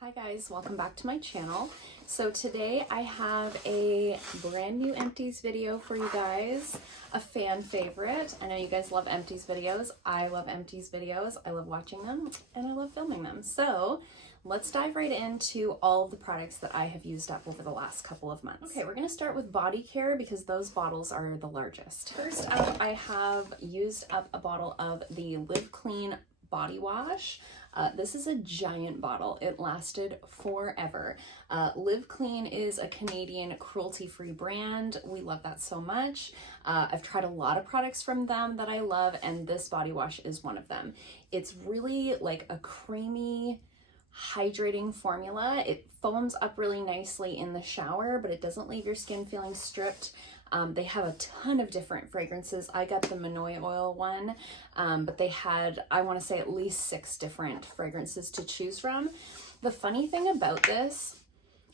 Hi guys, welcome back to my channel. So today I have a brand new Empties video for you guys, a fan favorite. I know you guys love Empties videos. I love Empties videos. I love watching them and I love filming them. So let's dive right into all of the products that I have used up over the last couple of months. Okay, we're gonna start with body care because those bottles are the largest. First up, I have used up a bottle of the Live Clean body wash. This is a giant bottle. It lasted forever. Live Clean is a Canadian cruelty-free brand. We love that so much. I've tried a lot of products from them that I love, and this body wash is one of them. It's really like a creamy, hydrating formula. It foams up really nicely in the shower, but it doesn't leave your skin feeling stripped. They have a ton of different fragrances. I got the Manoi oil one, but they had, I want to say, at least 6 different fragrances to choose from. The funny thing about this,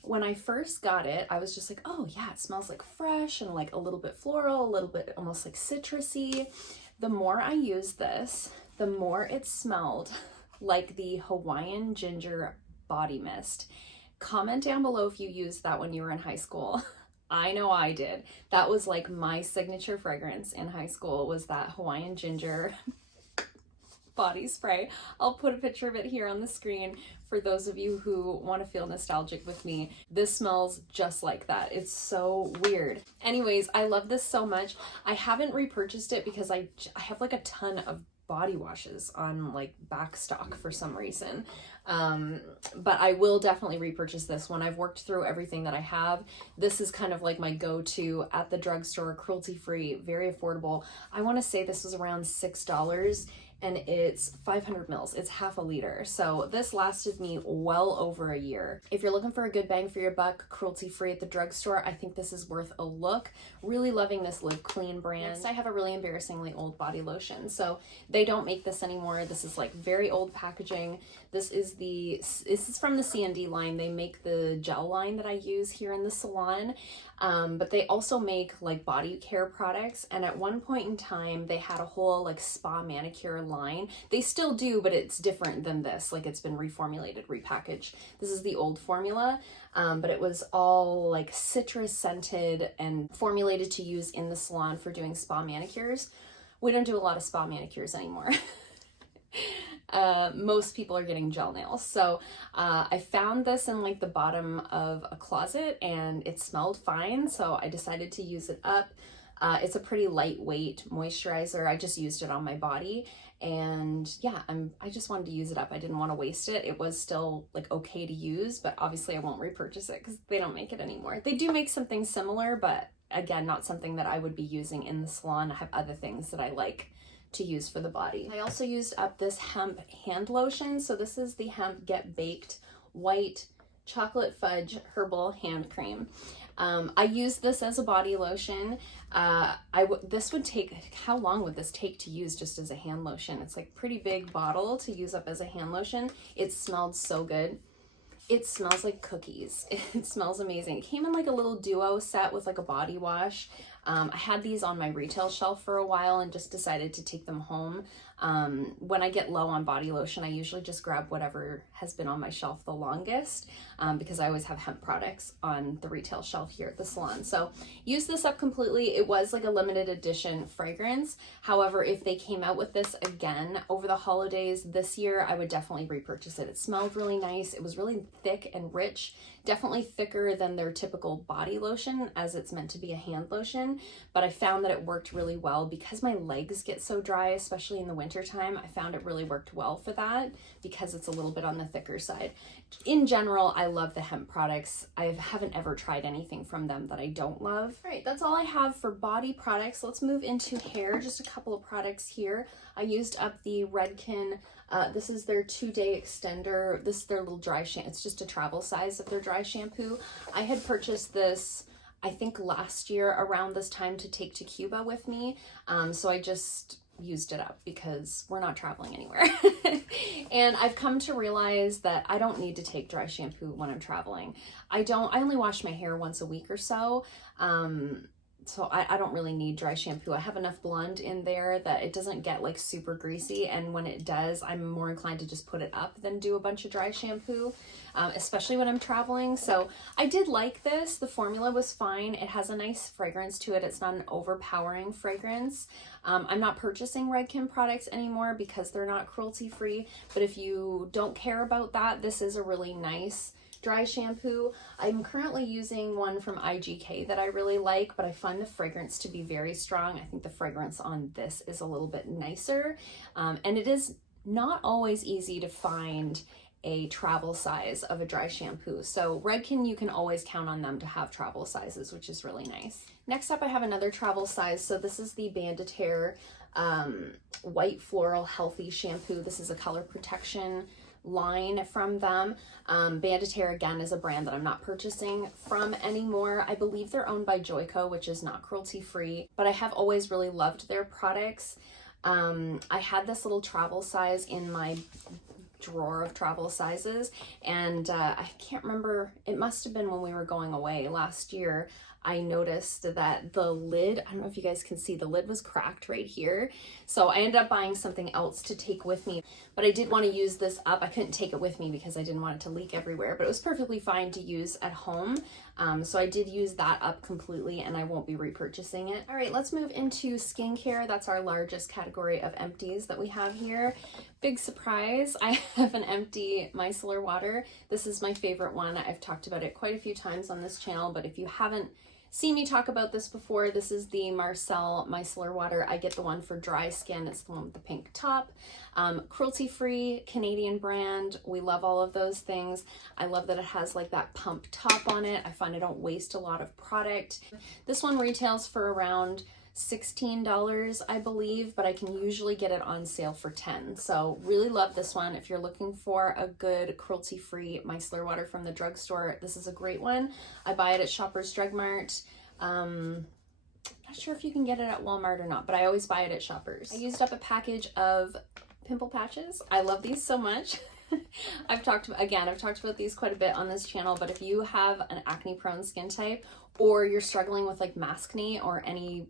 when I first got it, I was just like, oh yeah, it smells like fresh and like a little bit floral, a little bit almost like citrusy. The more I used this, the more it smelled like the Hawaiian ginger body mist. Comment down below if you used that when you were in high school. I know I did. That was like my signature fragrance in high school, was that Hawaiian ginger body spray. I'll put a picture of it here on the screen for those of you who want to feel nostalgic with me. This smells just like that. It's so weird. Anyways, I love this so much. I haven't repurchased it because I have like a ton of body washes on like back stock for some reason, but I will definitely repurchase this when I've worked through everything that I have. This is kind of like my go-to at the drugstore, cruelty-free, very affordable. I want to say this was around $6 and it's 500 mils. It's half a liter. So this lasted me well over a year. If you're looking for a good bang for your buck, cruelty-free at the drugstore, I think this is worth a look. Really loving this Live Clean brand. Next, I have a really embarrassingly old body lotion. So they don't make this anymore. This is like very old packaging. This is from the C&D line. They make the gel line that I use here in the salon. But they also make like body care products, and at one point in time they had a whole like spa manicure line. They still do, but it's different than this. Like, it's been reformulated, repackaged. This is the old formula, but it was all like citrus scented and formulated to use in the salon for doing spa manicures. We don't do a lot of spa manicures anymore. Most people are getting gel nails. So I found this in like the bottom of a closet and it smelled fine, so I decided to use it up. It's a pretty lightweight moisturizer. I just used it on my body, and yeah, I just wanted to use it up. I didn't want to waste it. It was still like okay to use, but obviously I won't repurchase it because they don't make it anymore. They do make something similar, but again, not something that I would be using in the salon. I have other things that I like to use for the body. I also used up this hemp hand lotion. So this is the Hemp Get Baked White Chocolate Fudge Herbal Hand Cream. I used this as a body lotion. This would take, how long would this take to use just as a hand lotion? It's like pretty big bottle to use up as a hand lotion. It smelled so good. It smells like cookies. It smells amazing. It came in like a little duo set with like a body wash. I had these on my retail shelf for a while and just decided to take them home. When I get low on body lotion, I usually just grab whatever has been on my shelf the longest, because I always have hemp products on the retail shelf here at the salon. So use this up completely. It was like a limited edition fragrance. However, if they came out with this again over the holidays this year, I would definitely repurchase it. It smelled really nice. It was really thick and rich, definitely thicker than their typical body lotion, as it's meant to be a hand lotion. But I found that it worked really well because my legs get so dry, especially in the winter time. I found it really worked well for that because it's a little bit on the thicker side. In general, I love the hemp products. I haven't ever tried anything from them that I don't love. All right, that's all I have for body products. Let's move into hair. Just a couple of products here. I used up the Redken. This is their 2-day extender. This is their little dry shampoo. It's just a travel size of their dry shampoo. I had purchased this, I think last year around this time, to take to Cuba with me. So I just used it up because we're not traveling anywhere. And I've come to realize that I don't need to take dry shampoo when I'm traveling. I only wash my hair once a week or so. so I don't really need dry shampoo. I have enough blonde in there that it doesn't get like super greasy, and when it does, I'm more inclined to just put it up than do a bunch of dry shampoo, especially when I'm traveling. So I did like this. The formula was fine. It has a nice fragrance to it. It's not an overpowering fragrance. I'm not purchasing Redken products anymore because they're not cruelty free, but if you don't care about that, this is a really nice dry shampoo. I'm currently using one from EGCG that I really like, but I find the fragrance to be very strong. I think the fragrance on this is a little bit nicer, and it is not always easy to find a travel size of a dry shampoo. So Redken, you can always count on them to have travel sizes, which is really nice. Next up, I have another travel size. So this is the Bain de Terre White Floral Healthy Shampoo. This is a color protection line from them. Bain de Terre, again, is a brand that I'm not purchasing from anymore. I believe they're owned by Joico, which is not cruelty free, but I have always really loved their products. I had this little travel size in my drawer of travel sizes, and I can't remember, it must have been when we were going away last year. I noticed that the lid, I don't know if you guys can see, the lid was cracked right here. So I ended up buying something else to take with me, but I did want to use this up. I couldn't take it with me because I didn't want it to leak everywhere, but it was perfectly fine to use at home. So I did use that up completely, and I won't be repurchasing it. All right, let's move into skincare. That's our largest category of empties that we have here. Big surprise, I have an empty micellar water. This is my favorite one. I've talked about it quite a few times on this channel, but if you haven't seen me talk about this before, this is the Marcelle Micellar Water. I get the one for dry skin. It's the one with the pink top. Cruelty-free, Canadian brand. We love all of those things. I love that it has like that pump top on it. I find I don't waste a lot of product. This one retails for around $16, I believe, but I can usually get it on sale for $10. So really love this one. If you're looking for a good cruelty-free micellar water from the drugstore, this is a great one. I buy it at Shoppers Drug Mart. Not sure if you can get it at Walmart or not, but I always buy it at Shoppers. I used up a package of pimple patches. I love these so much. I've talked about these quite a bit on this channel, but if you have an acne prone skin type, or you're struggling with like maskne or any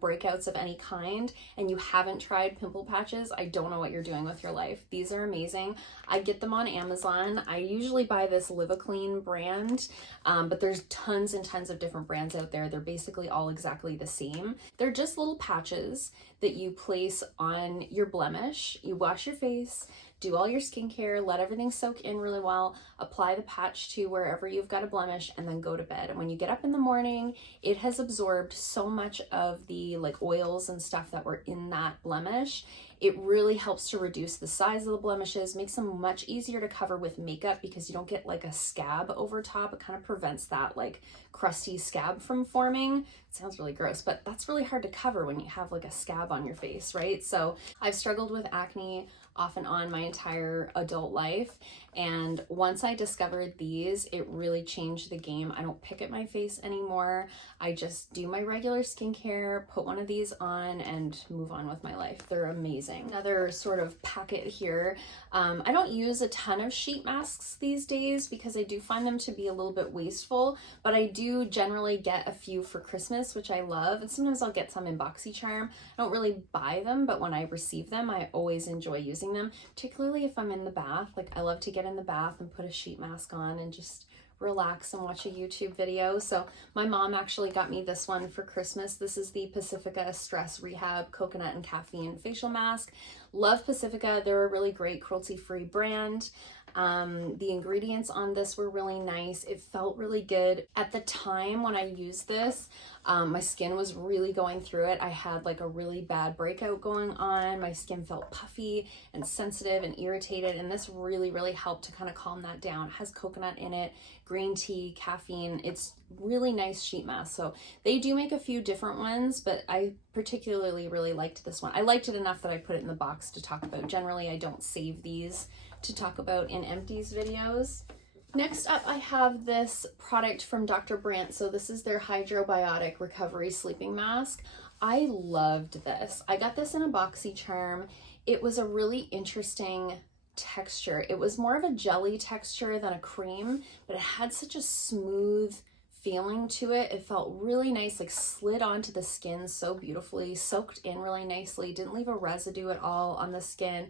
breakouts of any kind, and you haven't tried pimple patches, I don't know what you're doing with your life. These are amazing. I get them on Amazon. I usually buy this Liva Clean brand, but there's tons and tons of different brands out there. They're basically all exactly the same. They're just little patches that you place on your blemish. You wash your face, do all your skincare, let everything soak in really well, apply the patch to wherever you've got a blemish, and then go to bed. And when you get up in the morning, it has absorbed so much of the like oils and stuff that were in that blemish. It really helps to reduce the size of the blemishes, makes them much easier to cover with makeup because you don't get like a scab over top. It kind of prevents that like crusty scab from forming. It sounds really gross, but that's really hard to cover when you have like a scab on your face, right? So I've struggled with acne off and on my entire adult life, and once I discovered these, it really changed the game. I don't pick at my face anymore. I just do my regular skincare, put one of these on, and move on with my life. They're amazing. Another sort of packet here. I don't use a ton of sheet masks these days because I do find them to be a little bit wasteful, but I do generally get a few for Christmas, which I love, and sometimes I'll get some in BoxyCharm. I don't really buy them, but when I receive them, I always enjoy using them, particularly if I'm in the bath. Like, I love to get in the bath and put a sheet mask on and just relax and watch a YouTube video. So my mom actually got me this one for Christmas. This is the Pacifica Stress Rehab Coconut and Caffeine Facial Mask. Love Pacifica. They're a really great cruelty-free brand. The ingredients on this were really nice. It felt really good. At the time when I used this, my skin was really going through it. I had like a really bad breakout going on. My skin felt puffy and sensitive and irritated, and this really, really helped to kind of calm that down. It has coconut in it, green tea, caffeine. It's really nice sheet mask. So they do make a few different ones, but I particularly really liked this one. I liked it enough that I put it in the box to talk about. Generally, I don't save these to talk about in Empties videos. Next up, I have this product from Dr. Brandt. So this is their Biotic Recovery Sleeping Mask. I loved this. I got this in a BoxyCharm. It was a really interesting texture. It was more of a jelly texture than a cream, but it had such a smooth feeling to it. It felt really nice, like slid onto the skin so beautifully, soaked in really nicely, didn't leave a residue at all on the skin.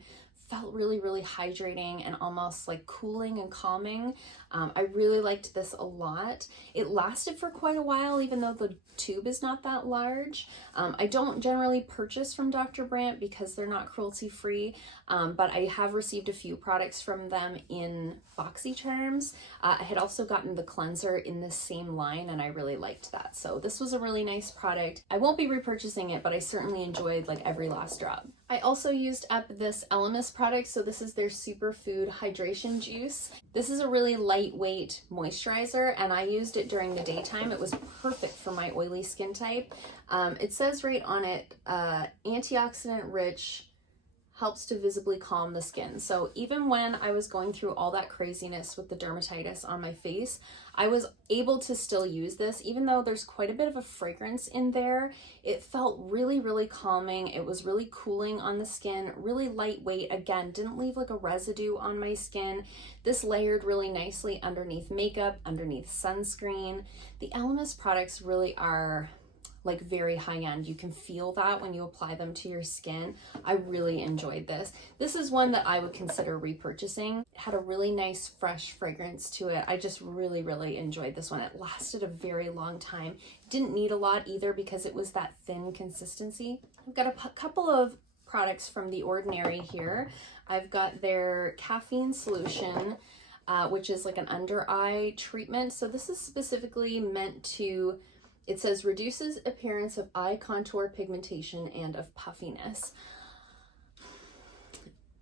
Felt really, really hydrating and almost like cooling and calming. I really liked this a lot. It lasted for quite a while, even though the tube is not that large. I don't generally purchase from Dr. Brandt because they're not cruelty free, but I have received a few products from them in BoxyCharms. I had also gotten the cleanser in the same line and I really liked that. So this was a really nice product. I won't be repurchasing it, but I certainly enjoyed like every last drop. I also used up this Elemis product. So this is their Superfood Hydration Juice. This is a really lightweight moisturizer and I used it during the daytime. It was perfect for my oily skin type. It says right on it, antioxidant rich, helps to visibly calm the skin. So even when I was going through all that craziness with the dermatitis on my face, I was able to still use this. Even though there's quite a bit of a fragrance in there, it felt really, really calming. It was really cooling on the skin, really lightweight. Again, didn't leave like a residue on my skin. This layered really nicely underneath makeup, underneath sunscreen. The Elemis products really are like very high end. You can feel that when you apply them to your skin. I really enjoyed this. This is one that I would consider repurchasing. It had a really nice fresh fragrance to it. I just really, really enjoyed this one. It lasted a very long time. Didn't need a lot either because it was that thin consistency. I've got a couple of products from The Ordinary here. I've got their caffeine solution, which is like an under eye treatment. So this is specifically meant to, it says reduces appearance of eye contour pigmentation and of puffiness.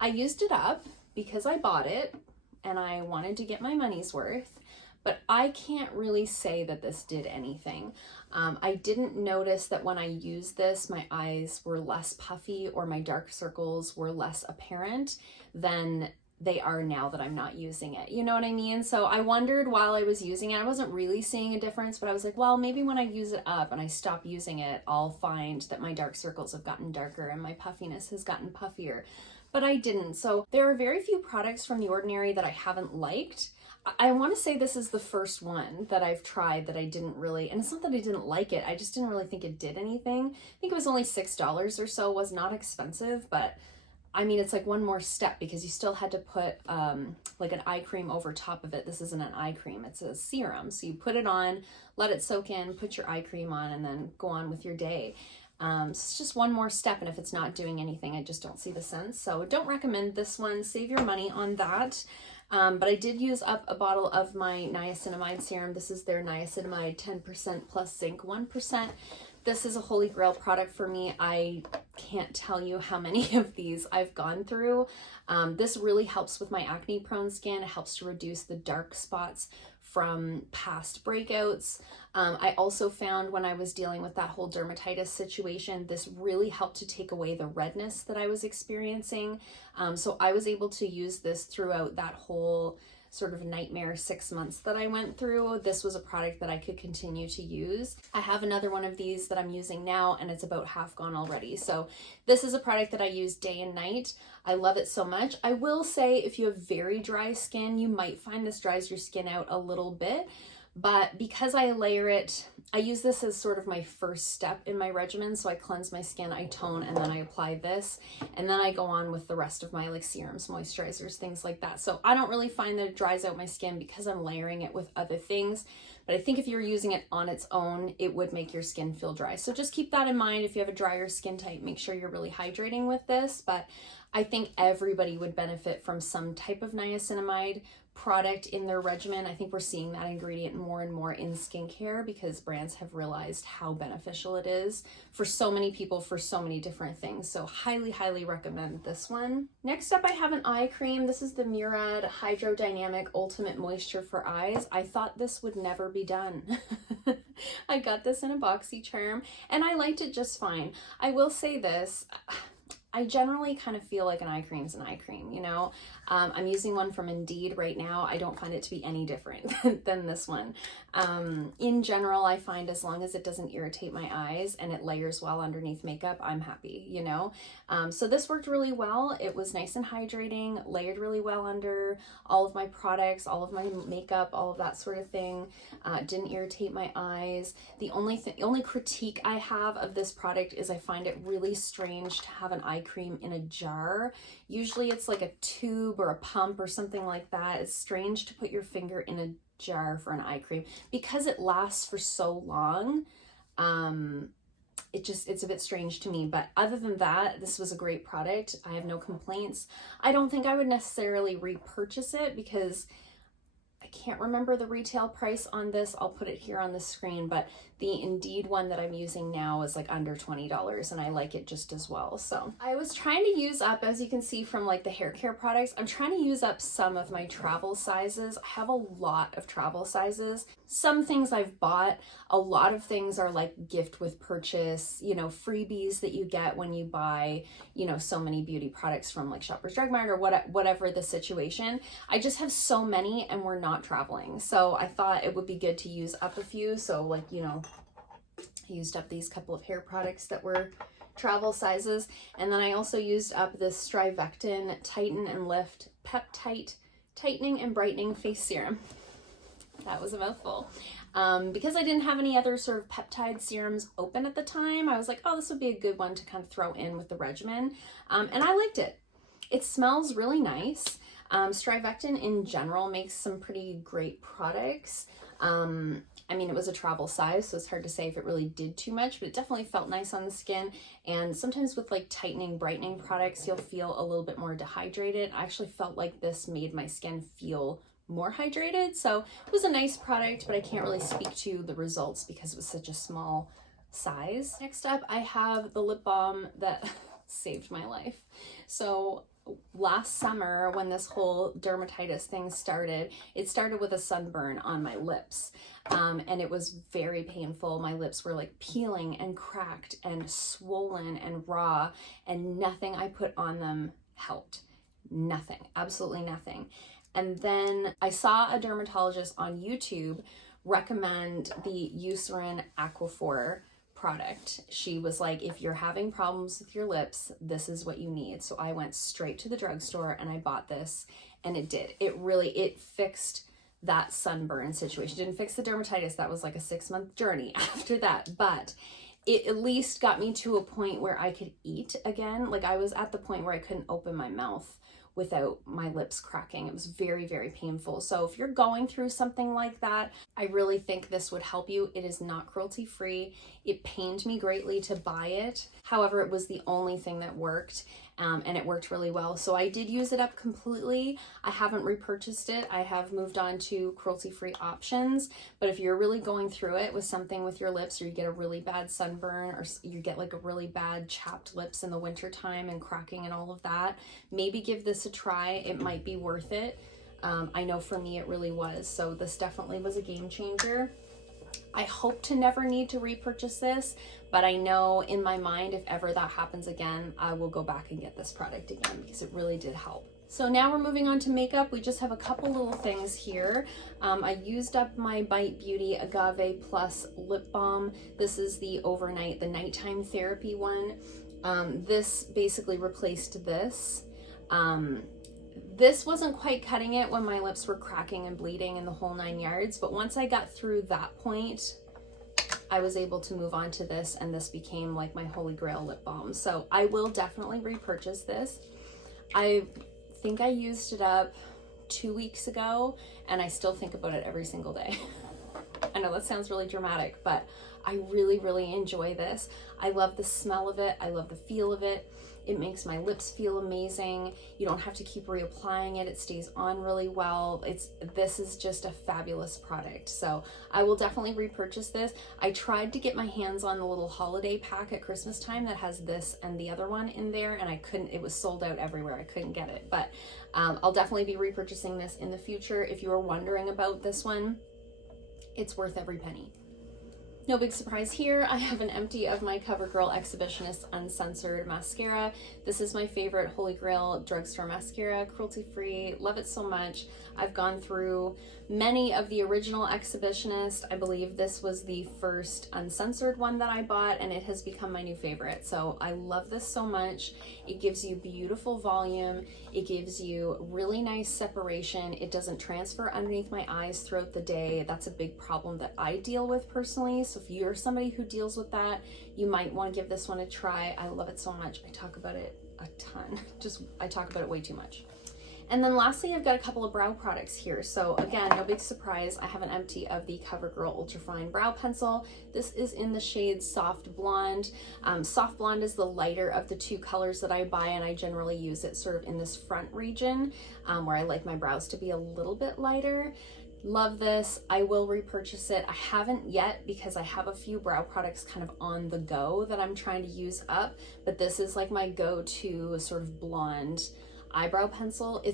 I used it up because I bought it and I wanted to get my money's worth, but I can't really say that this did anything. I didn't notice that when I used this, my eyes were less puffy or my dark circles were less apparent than they are now that I'm not using it. You know what I mean? So I wondered while I was using it, I wasn't really seeing a difference, but I was like, well, maybe when I use it up and I stop using it, I'll find that my dark circles have gotten darker and my puffiness has gotten puffier. But I didn't. So there are very few products from The Ordinary that I haven't liked. I want to say this is the first one that I've tried that I didn't really, and it's not that I didn't like it, I just didn't really think it did anything. I think it was only $6 or so, was not expensive, but I mean, it's like one more step because you still had to put like an eye cream over top of it. This isn't an eye cream, it's a serum. So you put it on, let it soak in, put your eye cream on, and then go on with your day. So it's just one more step, and if it's not doing anything, I just don't see the sense. So don't recommend this one. Save your money on that. But I did use up a bottle of my niacinamide serum. This is their niacinamide 10% plus zinc 1%. This is a holy grail product for me. I can't tell you how many of these I've gone through. This really helps with my acne prone skin. It helps to reduce the dark spots from past breakouts. I also found when I was dealing with that whole dermatitis situation, this really helped to take away the redness that I was experiencing. So I was able to use this throughout that whole sort of nightmare 6 months that I went through. This was a product that I could continue to use. I have another one of these that I'm using now and it's about half gone already. So this is a product that I use day and night. I love it so much. I will say if you have very dry skin, you might find this dries your skin out a little bit, but because I layer it, I use this as sort of my first step in my regimen. So I cleanse my skin, I tone, and then I apply this. And then I go on with the rest of my like serums, moisturizers, things like that. So I don't really find that it dries out my skin because I'm layering it with other things. But I think if you're using it on its own, it would make your skin feel dry. So just keep that in mind. If you have a drier skin type, make sure you're really hydrating with this. But I think everybody would benefit from some type of niacinamide product in their regimen. I think we're seeing that ingredient more and more in skincare because brands have realized how beneficial it is for so many people for so many different things. So highly, highly recommend this one. Next up, I have an eye cream. This is the Murad Hydrodynamic Ultimate Moisture for Eyes. I thought this would never be done. I got this in a BoxyCharm and I liked it just fine. I will say this, I generally kind of feel like an eye cream is an eye cream, you know. I'm using one from Indeed right now. I don't find it to be any different than this one. In general, I find as long as it doesn't irritate my eyes and it layers well underneath makeup, I'm happy, you know. So this worked really well. It was nice and hydrating, layered really well under all of my products, all of my makeup, all of that sort of thing. Didn't irritate my eyes. The only critique I have of this product is I find it really strange to have an eye cream in a jar. Usually it's like a tube or a pump or something like that. It's strange to put your finger in a jar for an eye cream because it lasts for so long. It's a bit strange to me, but other than that, this was a great product. I have no complaints. I don't think I would necessarily repurchase it because I can't remember the retail price on this. I'll put it here on the screen, but the Indeed one that I'm using now is like under $20 and I like it just as well. So I was trying to use up, as you can see from like the hair care products, I'm trying to use up some of my travel sizes. I have a lot of travel sizes. Some things I've bought, a lot of things are like gift with purchase, you know, freebies that you get when you buy, you know, so many beauty products from like Shoppers Drug Mart or whatever the situation. I just have so many and we're not traveling. So I thought it would be good to use up a few. So like, you know, I used up these couple of hair products that were travel sizes. And then I also used up this StriVectin Tighten and Lift Peptight Tightening and Brightening Face Serum. That was a mouthful. Because I didn't have any other sort of peptide serums open at the time, I was like, oh, this would be a good one to kind of throw in with the regimen. And I liked it. It smells really nice. StriVectin in general makes some pretty great products. I mean, it was a travel size, so it's hard to say if it really did too much, but it definitely felt nice on the skin. And sometimes with like tightening, brightening products, you'll feel a little bit more dehydrated. I actually felt like this made my skin feel more hydrated. So it was a nice product, but I can't really speak to the results because it was such a small size. Next up, I have the lip balm that saved my life. So last summer when this whole dermatitis thing started, it started with a sunburn on my lips. And it was very painful. My lips were like peeling and cracked and swollen and raw, and nothing I put on them helped. Nothing, absolutely nothing. And then I saw a dermatologist on YouTube recommend the Eucerin Aquaphor product. She was like, if you're having problems with your lips, this is what you need. So I went straight to the drugstore and I bought this, and it did. It fixed that sunburn situation. It didn't fix the dermatitis. That was like a 6-month journey after that, but it at least got me to a point where I could eat again. Like I was at the point where I couldn't open my mouth without my lips cracking. It was very, very painful. So if you're going through something like that, I really think this would help you. It is not cruelty free. It pained me greatly to buy it. However, it was the only thing that worked, and it worked really well. So I did use it up completely. I haven't repurchased it. I have moved on to cruelty-free options. But if you're really going through it with something with your lips, or you get a really bad sunburn, or you get like a really bad chapped lips in the winter time and cracking and all of that, maybe give this a try. It might be worth it. I know for me it really was. So this definitely was a game changer. I hope to never need to repurchase this, but I know in my mind, if ever that happens again, I will go back and get this product again because it really did help. So now we're moving on to makeup. We just have a couple little things here. I used up my Bite Beauty Agave Plus lip balm. This is the overnight, the nighttime therapy one. This basically replaced this. This wasn't quite cutting it when my lips were cracking and bleeding and the whole 9 yards, but once I got through that point, I was able to move on to this, and this became like my holy grail lip balm. So I will definitely repurchase this. I think I used it up 2 weeks ago, and I still think about it every single day. I know that sounds really dramatic, but I really, really enjoy this. I love the smell of it. I love the feel of it. It makes my lips feel amazing. You don't have to keep reapplying it. It stays on really well. This is just a fabulous product. So I will definitely repurchase this. I tried to get my hands on the little holiday pack at Christmas time that has this and the other one in there, and I couldn't. It was sold out everywhere. I couldn't get it, but I'll definitely be repurchasing this in the future. If you are wondering about this one, it's worth every penny. No big surprise here, I have an empty of my Covergirl Exhibitionist Uncensored mascara. This is my favorite Holy Grail drugstore mascara, cruelty-free, love it so much. I've gone through many of the original Exhibitionist. I believe this was the first Uncensored one that I bought, and it has become my new favorite. So I love this so much. It gives you beautiful volume. It gives you really nice separation. It doesn't transfer underneath my eyes throughout the day. That's a big problem that I deal with personally. So if you're somebody who deals with that, you might want to give this one a try. I love it so much. I talk about it a ton. I talk about it way too much. And then lastly, I've got a couple of brow products here. So again, no big surprise, I have an empty of the Covergirl Ultrafine Brow Pencil. This is in the shade Soft Blonde. Soft Blonde is the lighter of the two colors that I buy, and I generally use it sort of in this front region where I like my brows to be a little bit lighter. Love this. I will repurchase it. I haven't yet because I have a few brow products kind of on the go that I'm trying to use up, but this is like my go-to sort of blonde eyebrow pencil.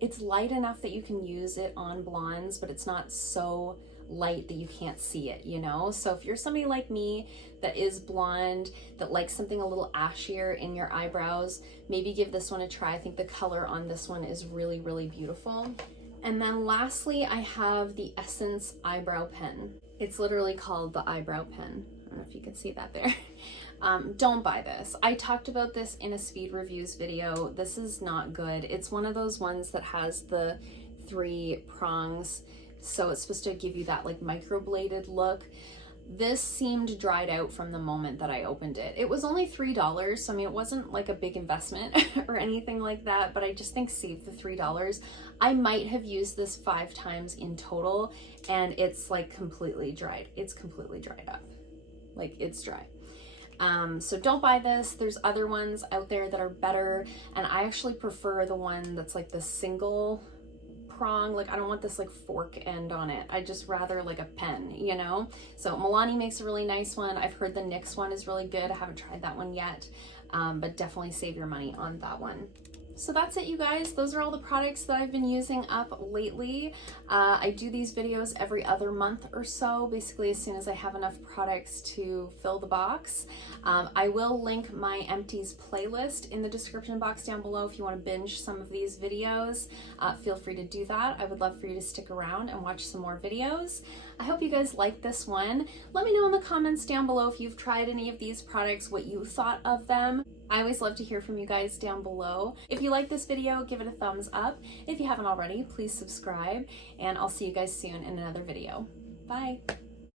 It's light enough that you can use it on blondes, but it's not so light that you can't see it, you know? So if you're somebody like me that is blonde, that likes something a little ashier in your eyebrows, maybe give this one a try. I think the color on this one is really, really beautiful. And then lastly, I have the Essence Eyebrow Pen. It's literally called the Eyebrow Pen. I don't know if you can see that there. Don't buy this. I talked about this in a speed reviews video. This is not good. It's one of those ones that has the 3 prongs, so it's supposed to give you that like microbladed look. This seemed dried out from the moment that I opened it. It was only $3, so I mean, it wasn't like a big investment or anything like that, but I just think save the $3. I might have used this 5 times in total, and it's like completely dried. It's completely dried up. Like, it's dry. So don't buy this. There's other ones out there that are better, and I actually prefer the one that's like the single prong. Like, I don't want this like fork end on it. I just rather like a pen, you know? So Milani makes a really nice one. I've heard the NYX one is really good. I haven't tried that one yet, but definitely save your money on that one. So that's it, you guys. Those are all the products that I've been using up lately. I do these videos every other month or so, basically as soon as I have enough products to fill the box. I will link my Empties playlist in the description box down below if you want to binge some of these videos. Feel free to do that. I would love for you to stick around and watch some more videos. I hope you guys liked this one. Let me know in the comments down below if you've tried any of these products, what you thought of them. I always love to hear from you guys down below. If you like this video, give it a thumbs up. If you haven't already, please subscribe, and I'll see you guys soon in another video. Bye.